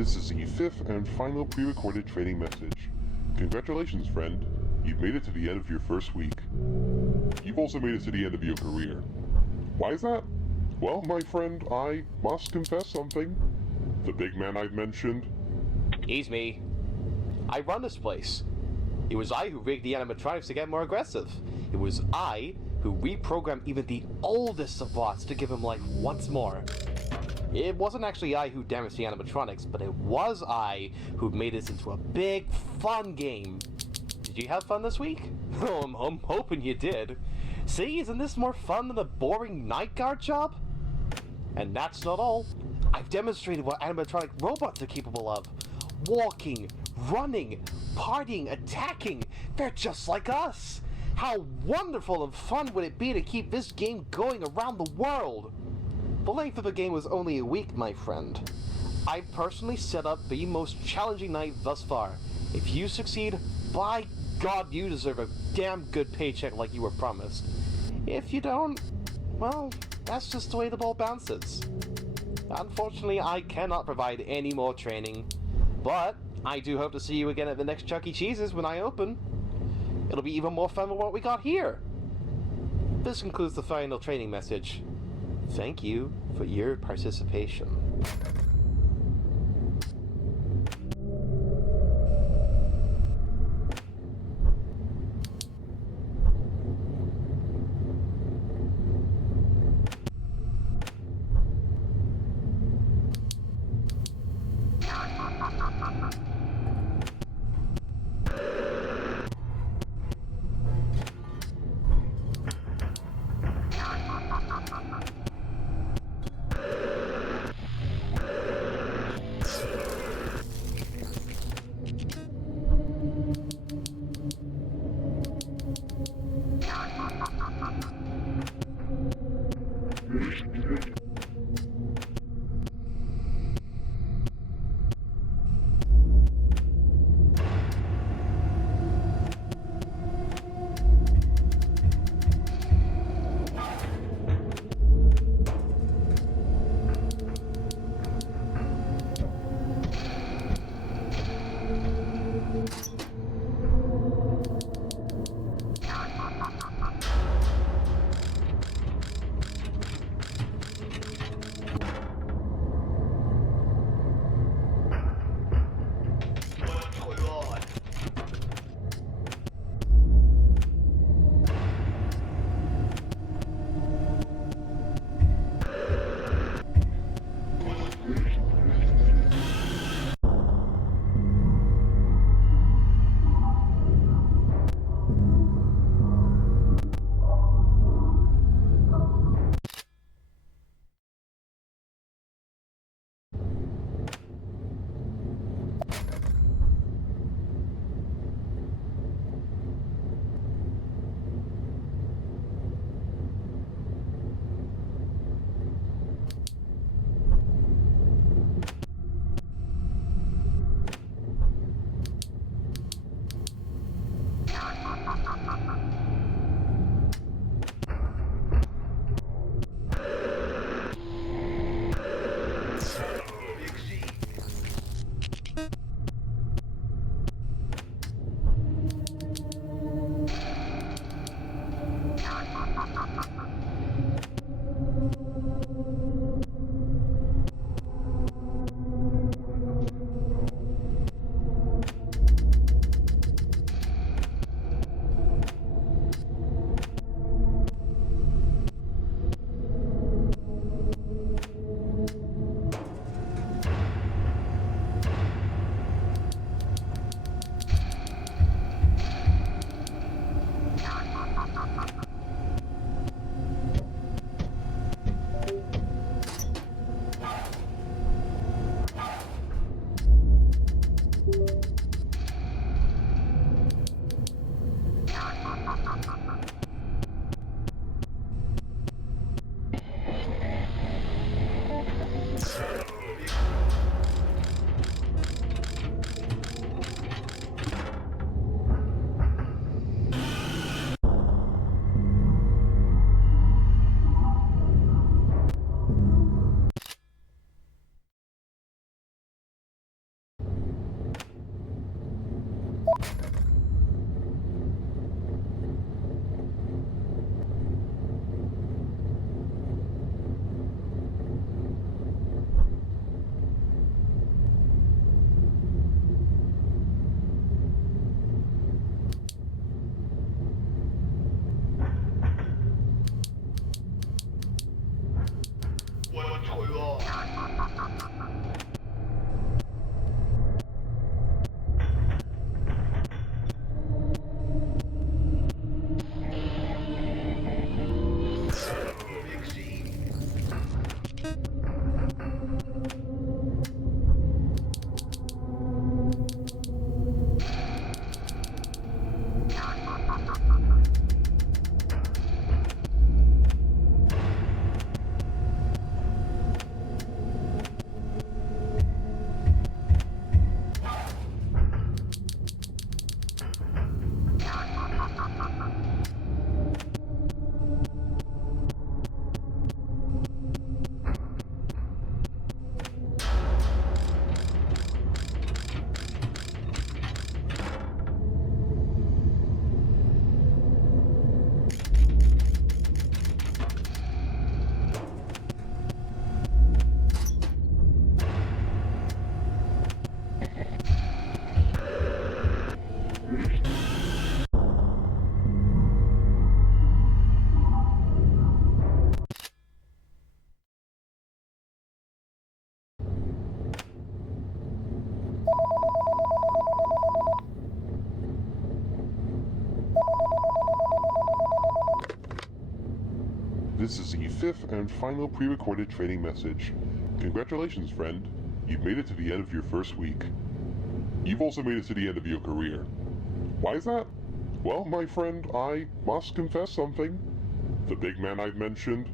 This is the fifth and final pre-recorded training message. Congratulations, friend. You've made it to the end of your first week. You've also made it to the end of your career. Why is that? Well, my friend, I must confess something. The big man I've mentioned. He's me. I run this place. It was I who rigged the animatronics to get more aggressive. It was I who reprogrammed even the oldest of bots to give him life once more. It wasn't actually I who damaged the animatronics, but it was I who made this into a big, fun game. Did you have fun this week? Oh, I'm hoping you did. See, isn't this more fun than the boring night guard job? And that's not all. I've demonstrated what animatronic robots are capable of. Walking, running, partying, attacking. They're just like us. How wonderful and fun would it be to keep this game going around the world? The length of the game was only a week, my friend. I personally set up the most challenging night thus far. If you succeed, by God, you deserve a damn good paycheck like you were promised. If you don't, well, that's just the way the ball bounces. Unfortunately, I cannot provide any more training, but I do hope to see you again at the next Chuck E. Cheese's when I open. It'll be even more fun than what we got here. This concludes the final training message. Thank you for your participation. This is the fifth and final pre-recorded training message. Congratulations, friend. You've made it to the end of your first week. You've also made it to the end of your career. Why is that? Well, my friend, I must confess something. The big man I've mentioned.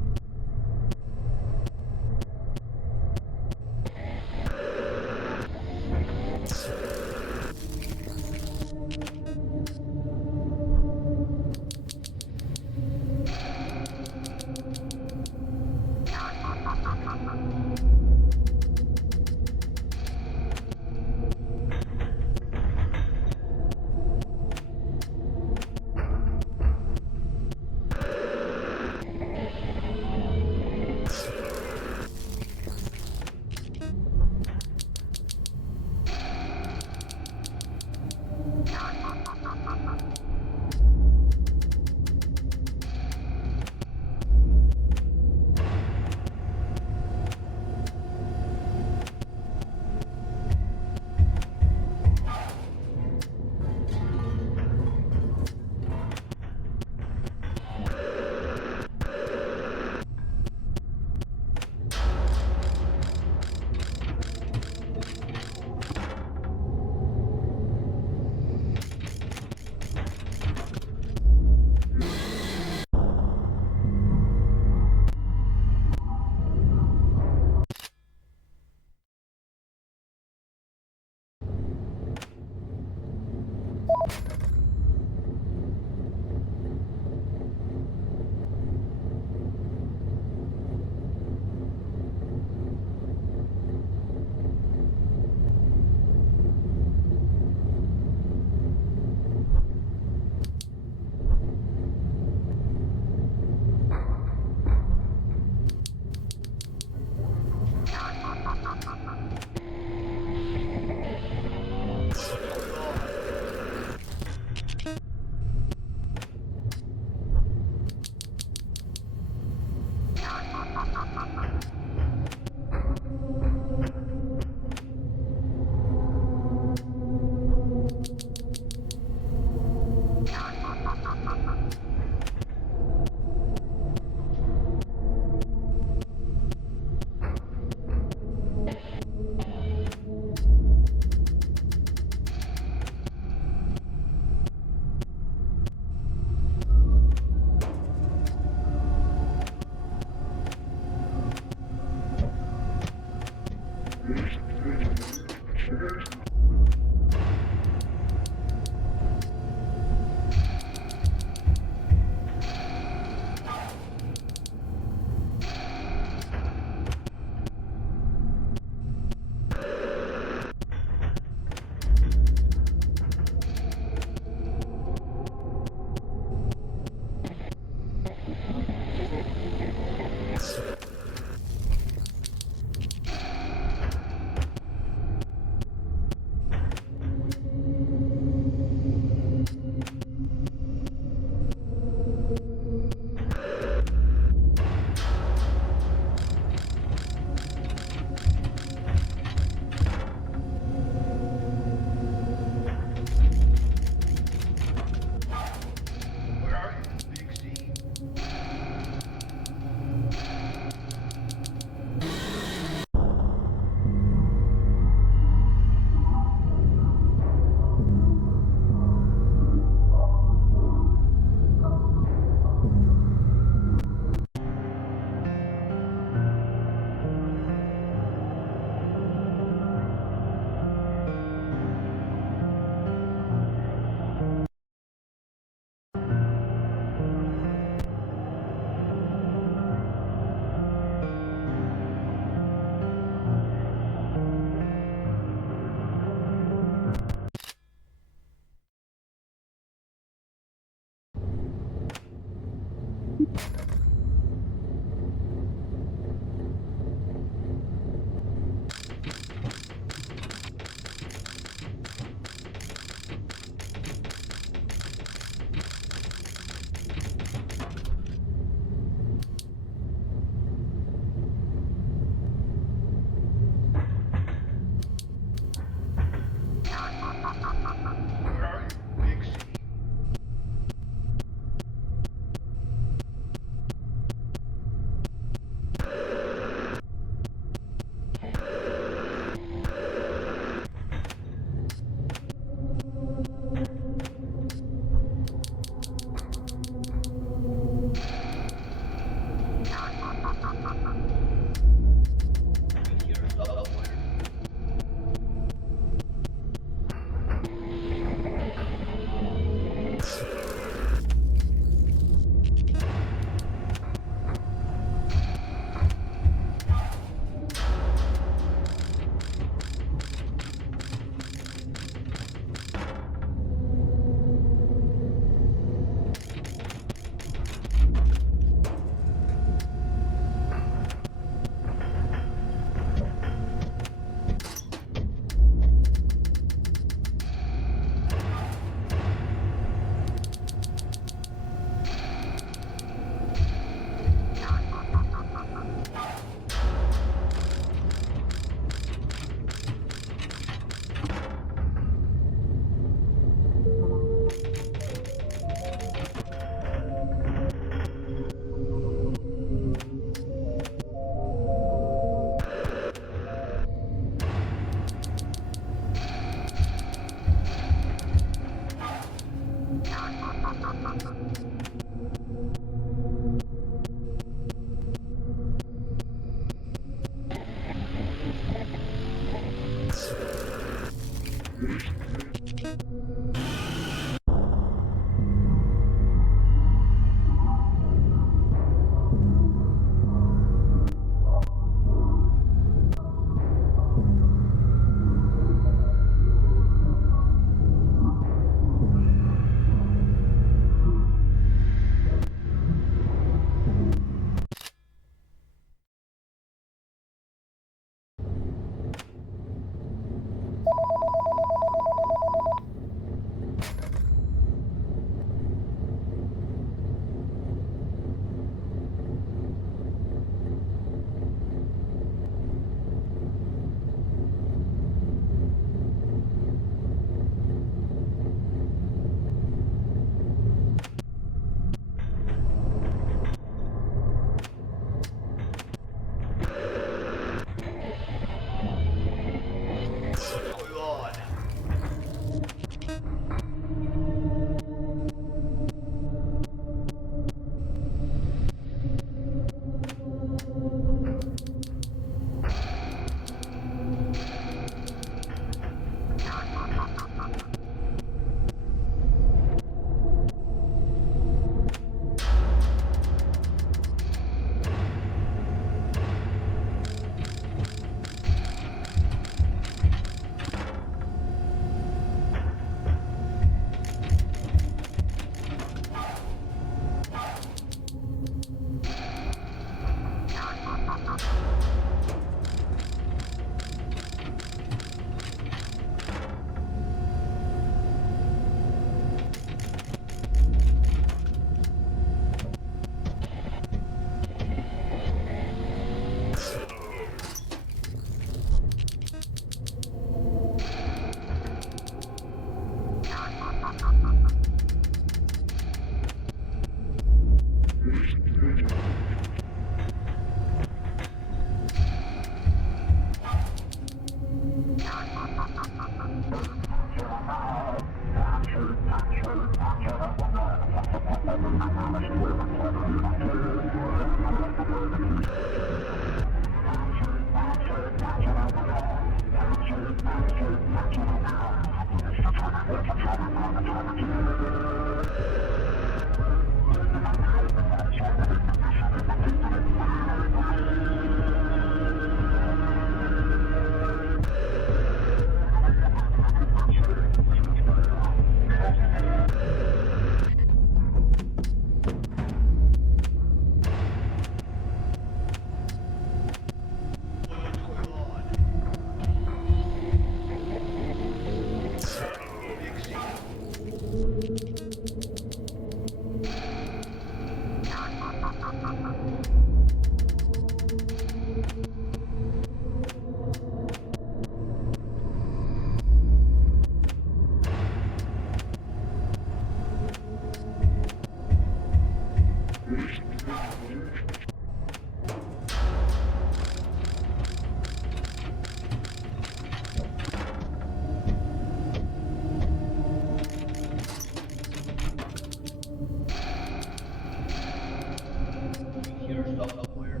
hear stuff somewhere.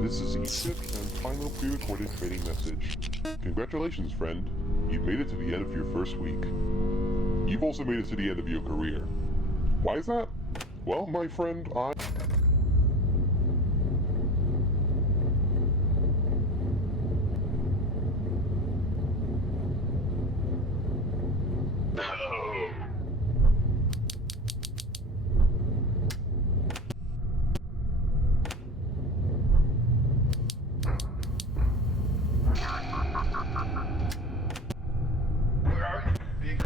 This is Egypt and final pre-recorded training message. Congratulations, friend. You've made it to the end of your first week. You've also made it to the end of your career. Why is that? Well, my friend, I... Where are you, big?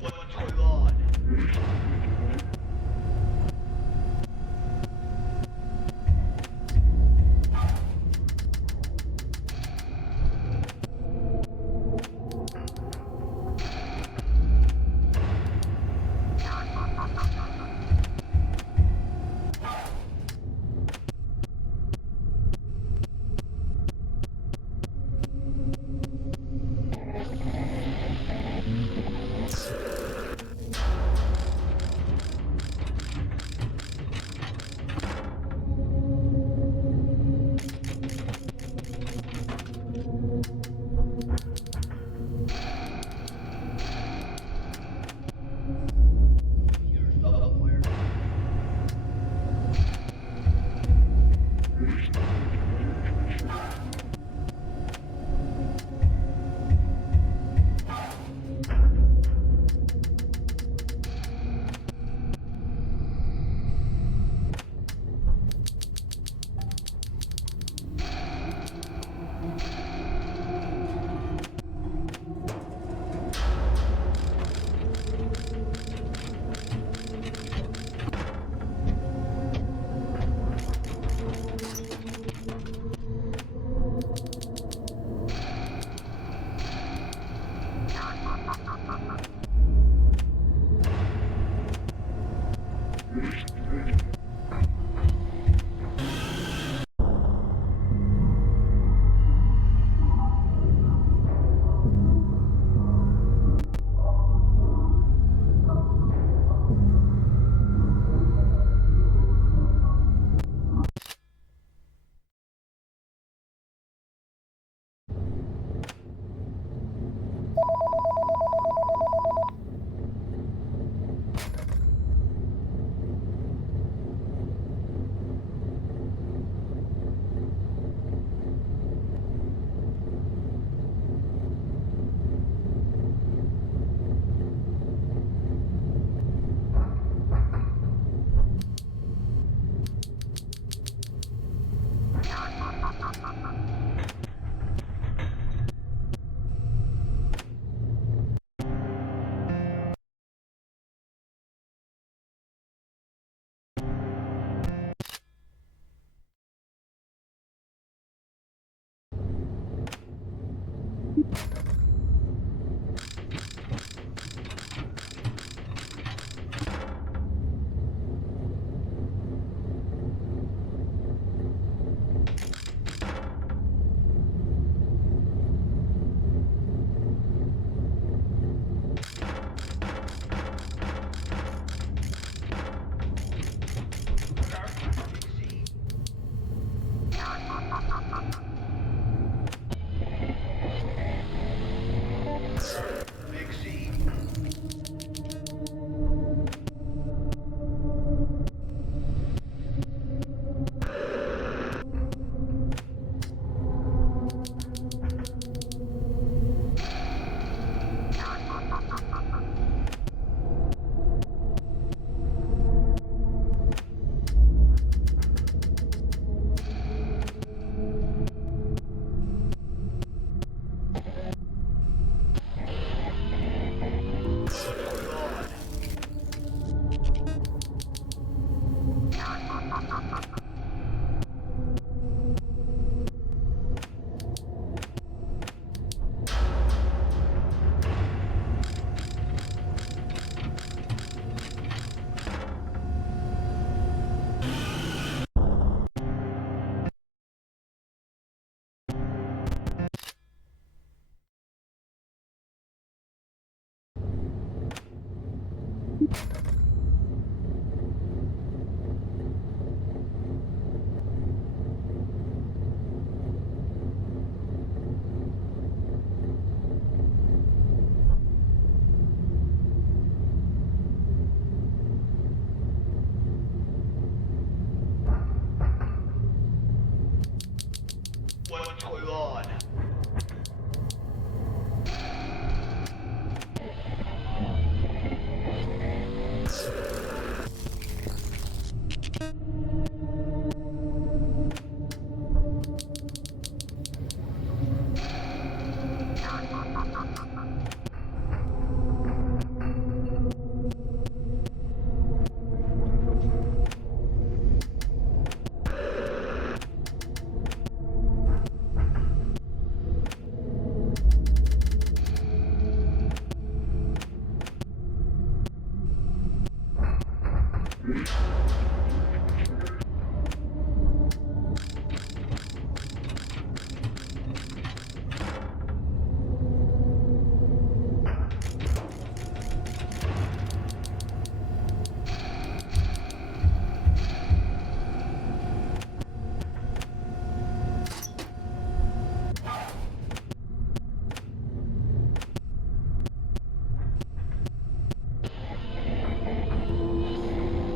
What's going on? Here somewhere. What's going on?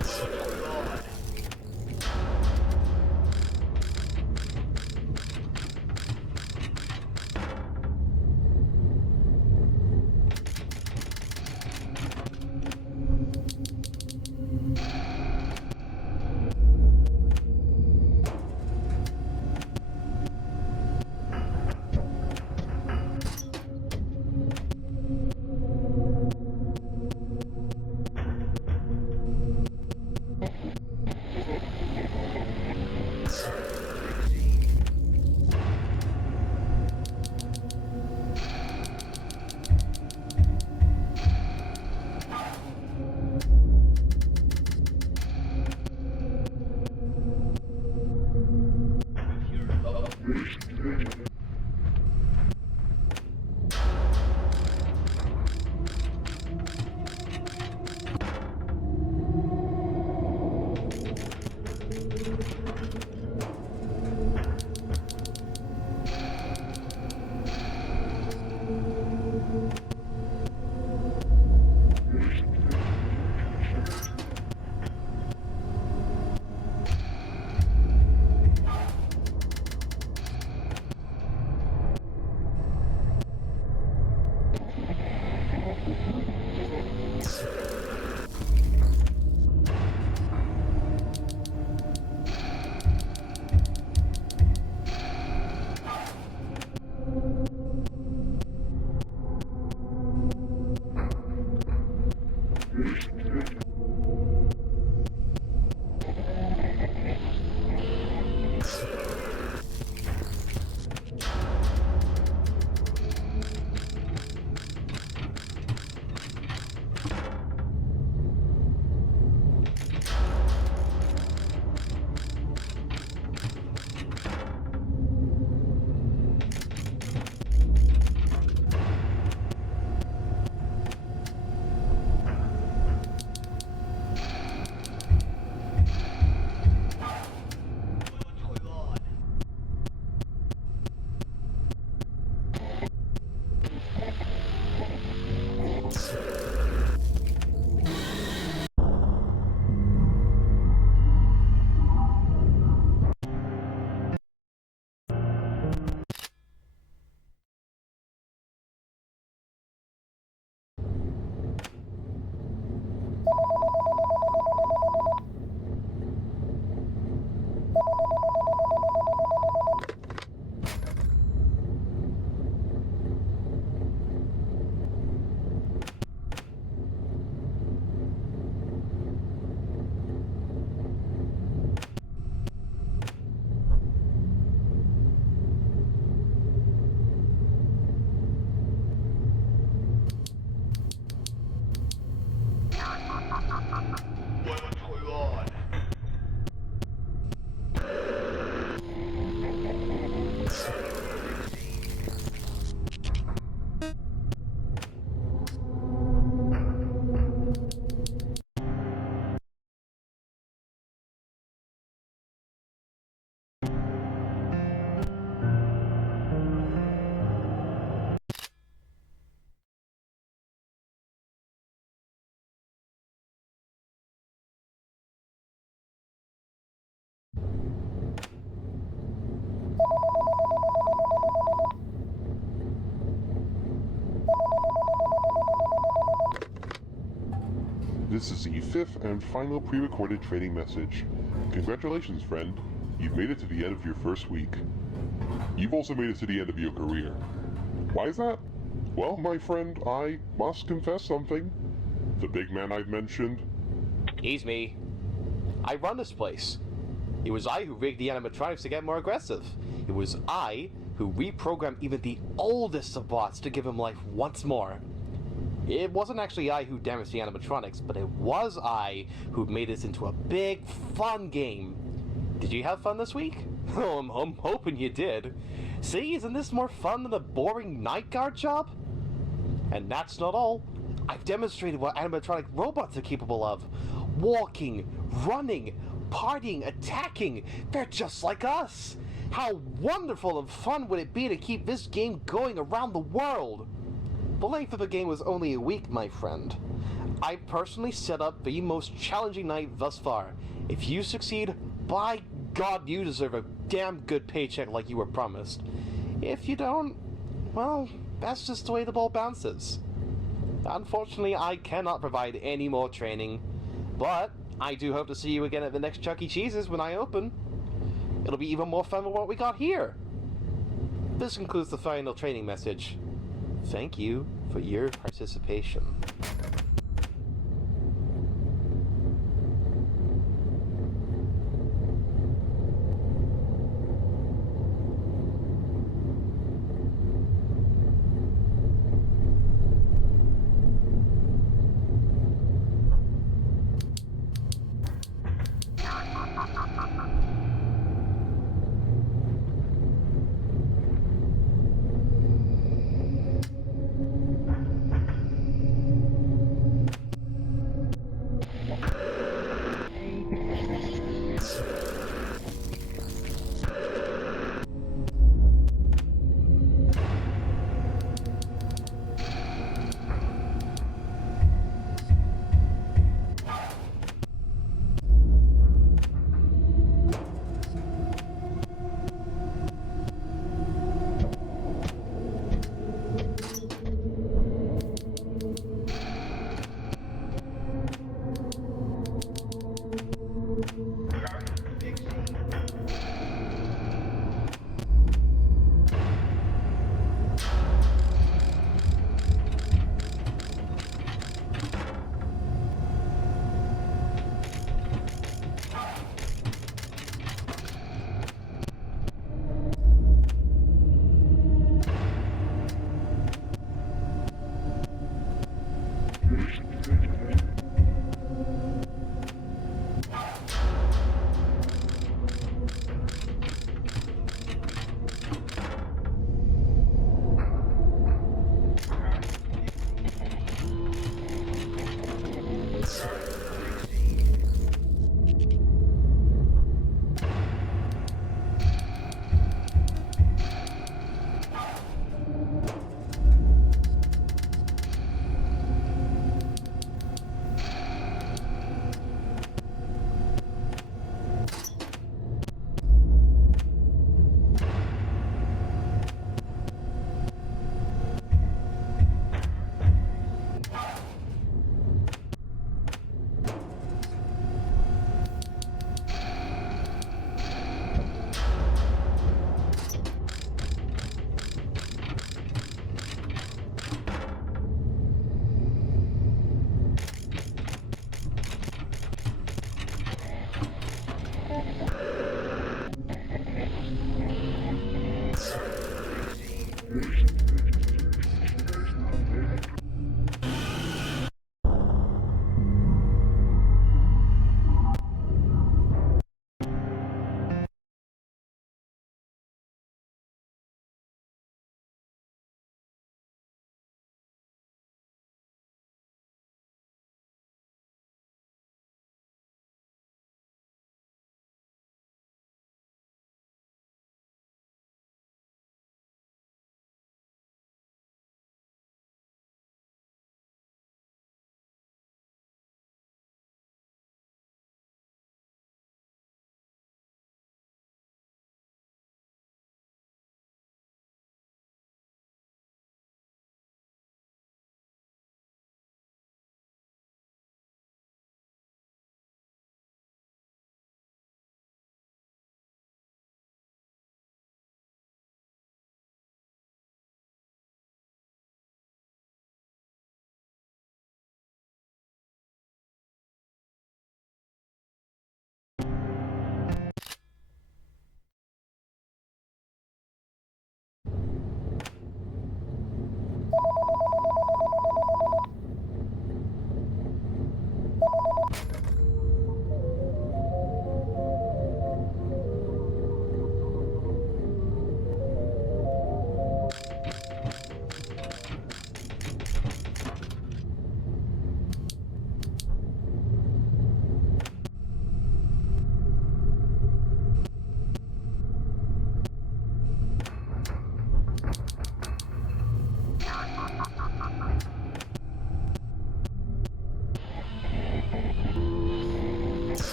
What's going on? This is the fifth and final pre-recorded training message. Congratulations, friend. You've made it to the end of your first week. You've also made it to the end of your career. Why is that? Well, my friend, I must confess something. The big man I've mentioned. He's me. I run this place. It was I who rigged the animatronics to get more aggressive. It was I who reprogrammed even the oldest of bots to give him life once more. It wasn't actually I who damaged the animatronics, but it was I who made this into a big, fun game. Did you have fun this week? Oh, I'm hoping you did. See, isn't this more fun than the boring night guard job? And that's not all. I've demonstrated what animatronic robots are capable of. Walking, running, partying, attacking. They're just like us. How wonderful and fun would it be to keep this game going around the world? The length of the game was only a week, my friend. I personally set up the most challenging night thus far. If you succeed, by God, you deserve a damn good paycheck like you were promised. If you don't, well, that's just the way the ball bounces. Unfortunately, I cannot provide any more training, but I do hope to see you again at the next Chuck E. Cheese's when I open. It'll be even more fun than what we got here. This concludes the final training message. Thank you for your participation.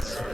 sense.